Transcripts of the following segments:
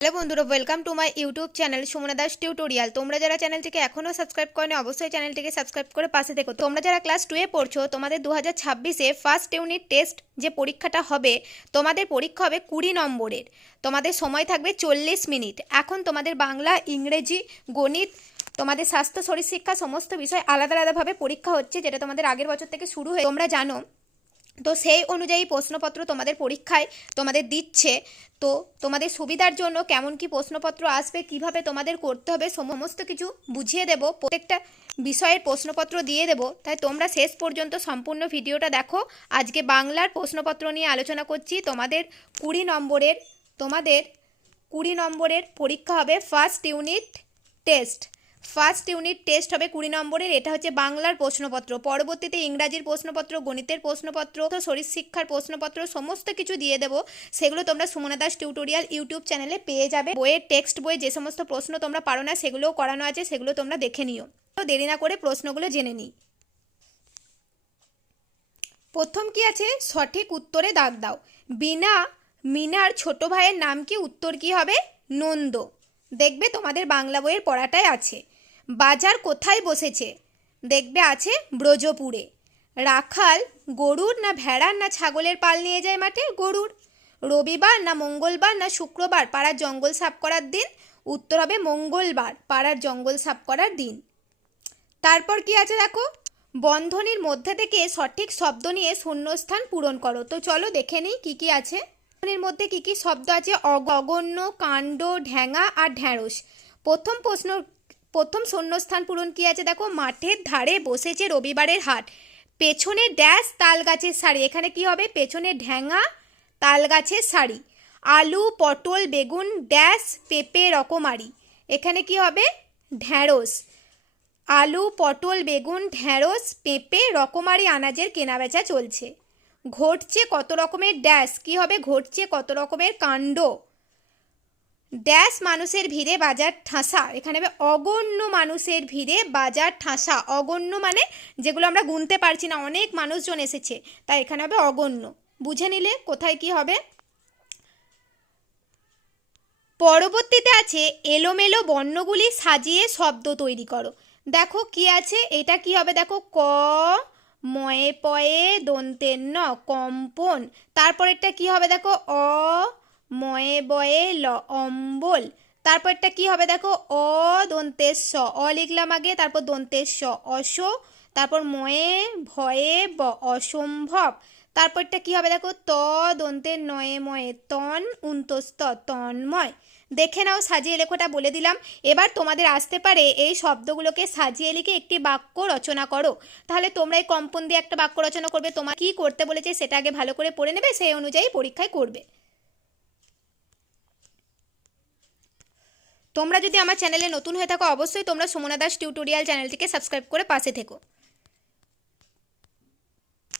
Hello বন্ধুরা, welcome to my YouTube channel Sumana Das tutorial. তোমরা যারা চ্যানেলটিকে এখনও সাবস্ক্রাইব করোনি অবশ্যই চ্যানেলটিকে সাবস্ক্রাইব করে পাশে থেকো। তোমরা যারা ক্লাস 2-এ পড়ছো, তোমাদের 2026-এ ফার্স্ট ইউনিট টেস্ট যে পরীক্ষাটা হবে, তোমাদের পরীক্ষা হবে 20 নম্বরের। তোমাদের সময় থাকবে 40 মিনিট। এখন তোমাদের বাংলা, ইংরেজি, গণিত, তোমাদের স্বাস্থ্য, শরীর শিক্ষা সমস্ত বিষয় আলাদা আলাদাভাবে পরীক্ষা হচ্ছে, যেটা তোমাদের আগের বছর থেকে শুরু হয়ে তোমরা জানো। তো সেই অনুযায়ী প্রশ্নপত্র তোমাদের পরীক্ষায় তোমাদের দিচ্ছে। তো তোমাদের সুবিধার জন্য কেমন কি প্রশ্নপত্র আসবে, কিভাবে তোমাদের করতে হবে, সমস্ত কিছু বুঝিয়ে দেব। প্রত্যেকটা বিষয়ের প্রশ্নপত্র দিয়ে দেব, তাই তোমরা শেষ পর্যন্ত সম্পূর্ণ ভিডিওটা দেখো। আজকে বাংলার প্রশ্নপত্র নিয়ে আলোচনা করছি। তোমাদের 20 নম্বরের পরীক্ষা হবে first unit test. First unit test হবে 20 নম্বরের। এটা হচ্ছে বাংলার প্রশ্নপত্র। পরবর্তীতে ইংরাজির প্রশ্নপত্র, গণিতের প্রশ্নপত্র, শরীর শিক্ষার প্রশ্নপত্র সমস্ত কিছু দিয়ে দেবো। সেগুলো তোমরা সুমনা দাস টিউটোরিয়াল ইউটিউব চ্যানেলে পেয়ে যাবে। বইয়ের টেক্সট বইয়ে যে সমস্ত প্রশ্ন তোমরা পারো না সেগুলোও করানো আছে, সেগুলো তোমরা দেখে নিও। তো দেরি না করে প্রশ্নগুলো জেনে নিই। প্রথম কি আছে? সঠিক উত্তরে দাগ দাও। মিনার ছোট ভাইয়ের নাম কি? উত্তর কি হবে? নন্দ। দেখবে তোমাদের বাংলা বইয়ের পড়াটাই আছে। বাজার কোথায় বসেছে? দেখবে আছে ব্রজপুরে। রাখাল গরুর না ভেড়ার না ছাগলের পাল নিয়ে যায় মাঠে? গরুর। রবিবার না মঙ্গলবার না শুক্রবার পাড়ার জঙ্গল সাফ করার দিন? উত্তর হবে মঙ্গলবার, পাড়ার জঙ্গল সাফ করার দিন। তারপর কি আছে দেখো, বন্ধনীর মধ্যে থেকে সঠিক শব্দ নিয়ে শূন্যস্থান পূরণ করো। তো চলো দেখে নিই কি কি আছে। বন্ধনীর মধ্যে কি কি শব্দ আছে? অগণ্য, কাণ্ড, ঢ্যাঙা আর ঢ্যাঁড়স। প্রথম শূন্যস্থান পূরণ কি আছে দেখো, মাঠের ধারে বসেছে রবিবারের হাট। পেছনে ড্যাশ তাল গাছের শাড়ি। এখানে কি হবে? পেছনে ঢ্যাঙা, তাল গাছের শাড়ি। আলু, পটল, বেগুন, ড্যাশ পেঁপে রকমারি। এখানে কি হবে? ঢ্যাঁড়স। আলু, পটল, বেগুন, ঢ্যাঁড়স, পেঁপে রকমারি আনাজের কেনাবেচা চলছে। ঘটছে কত রকমের ড্যাশ। কি হবে? ঘটছে কত রকমের কাণ্ড। ড্যাশ মানুষের ভিড়ে বাজার ঠাসা। এখানে হবে অগণ্য মানুষের ভিড়ে বাজার ঠাসা। অগণ্য মানে যেগুলো আমরা গুনতে পারছি না, অনেক মানুষজন এসেছে, তাই এখানে হবে অগণ্য। বুঝে নিলে কোথায় কি হবে। পরবর্তীতে আছে এলোমেলো বর্ণগুলি সাজিয়ে শব্দ তৈরি করো। দেখো কি আছে, এটা কি হবে দেখো, ক ময়ে পয়ে দন্তের ন, কম্পন। তারপরেরটা কি হবে দেখো, অ ময়ে বয়ে ল, অম্বল। তারপরটা কি হবে দেখো, অ দন্তের স, অ লিখলাম আগে, তারপর দন্তের স, অস। তারপর ময়ে ভয়ে ব, অসম্ভব। তারপরটা কি হবে দেখো, ত দন্তের নয়ে ময়ে তন, উন্তস্ত তন্ময়। দেখে নাও, সাজিয়ে লেখোটা বলে দিলাম। এবার তোমাদের আসতে পারে এই শব্দগুলোকে সাজিয়ে লিখে একটি বাক্য রচনা করো। তাহলে তোমরা এই কম্পন দিয়ে একটা বাক্য রচনা করবে। তোমার কি করতে বলেছে সেটা আগে ভালো করে পড়ে নেবে, সেই অনুযায়ী পরীক্ষায় করবে। তোমরা যদি আমার চ্যানেলে নতুন হয়ে থাকো অবশ্যই তোমরা সুমনা দাস টিউটোরিয়াল চ্যানেলটিকে সাবস্ক্রাইব করে পাশে থেকো।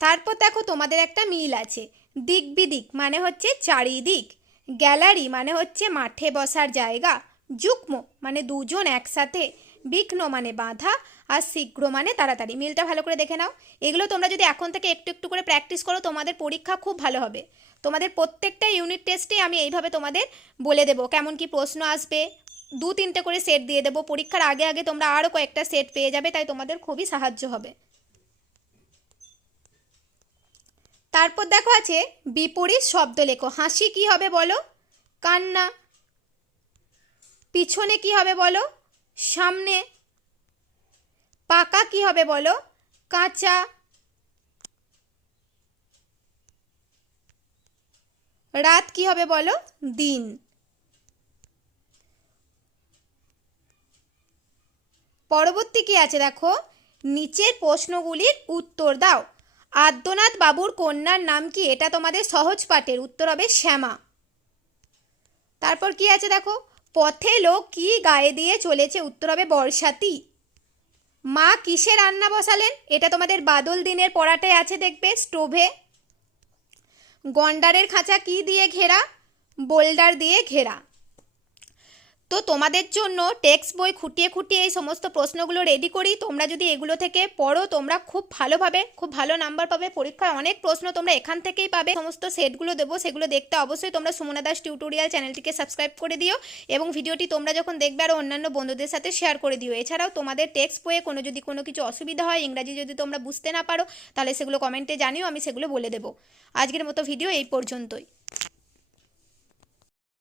তারপর দেখো তোমাদের একটা মিল আছে। দিক বিদিক মানে হচ্ছে চারিদিক। গ্যালারি মানে হচ্ছে মাঠে বসার জায়গা। যুগ্ম মানে দুজন একসাথে। বিঘ্ন মানে বাধা। আর শীঘ্র মানে তাড়াতাড়ি। মিলটা ভালো করে দেখে নাও। এগুলো তোমরা যদি এখন থেকে একটু একটু করে প্র্যাকটিস করো, তোমাদের পরীক্ষা খুব ভালো হবে। তোমাদের প্রত্যেকটা ইউনিট টেস্টে আমি এইভাবে তোমাদের বলে দেবো কেমন কি প্রশ্ন আসবে। 2-3টে করে সেট দিয়ে দেবো। পরীক্ষার আগে আগে তোমরা আরও কয়েকটা সেট পেয়ে যাবে, তাই তোমাদের খুবই সাহায্য হবে। তারপর দেখো আছে বিপরীত শব্দ লেখো। হাসি কি হবে বলো? কান্না। পিছনে কি হবে বলো? সামনে। পাকা কি হবে বলো? কাঁচা। রাত কি হবে বলো? দিন। পরবর্তী কি আছে দেখো, নিচের প্রশ্নগুলির উত্তর দাও। আদ্যনাথ বাবুর কন্যার নাম কি? এটা তোমাদের সহজ পাঠের। উত্তর হবে শ্যামা। তারপর কি আছে দেখো, পথে লোক কি গায়ে দিয়ে চলেছে? উত্তর হবে বর্ষাতি। মা কিসে রান্না বসালেন? এটা তোমাদের বাদল দিনের পড়াটায় আছে, দেখবে স্টোভে। গন্ডারের খাঁচা কি দিয়ে ঘেরা? বোল্ডার দিয়ে ঘেরা। তো তোমাদের জন্য টেক্সট বই খুঁটিয়ে খুঁটিয়ে এই সমস্ত প্রশ্নগুলো রেডি করি। তোমরা যদি এগুলো থেকে পড়ো তোমরা খুব ভালোভাবে খুব ভালো নাম্বার পাবে পরীক্ষায়। অনেক প্রশ্ন তোমরা এখান থেকেই পাবে। সমস্ত সেটগুলো দেবো, সেগুলো দেখতে অবশ্যই তোমরা সুমনা দাস টিউটোরিয়াল চ্যানেলটিকে সাবস্ক্রাইব করে দিও এবং ভিডিওটি তোমরা যখন দেখবে আরও অন্যান্য বন্ধুদের সাথে শেয়ার করে দিও। এছাড়াও তোমাদের টেক্সট বইয়ে যদি কোনো কিছু অসুবিধা হয়, ইংরাজি যদি তোমরা বুঝতে না পারো, তাহলে সেগুলো কমেন্টে জানিও, আমি সেগুলো বলে দেবো। আজকের মতো ভিডিও এই পর্যন্তই।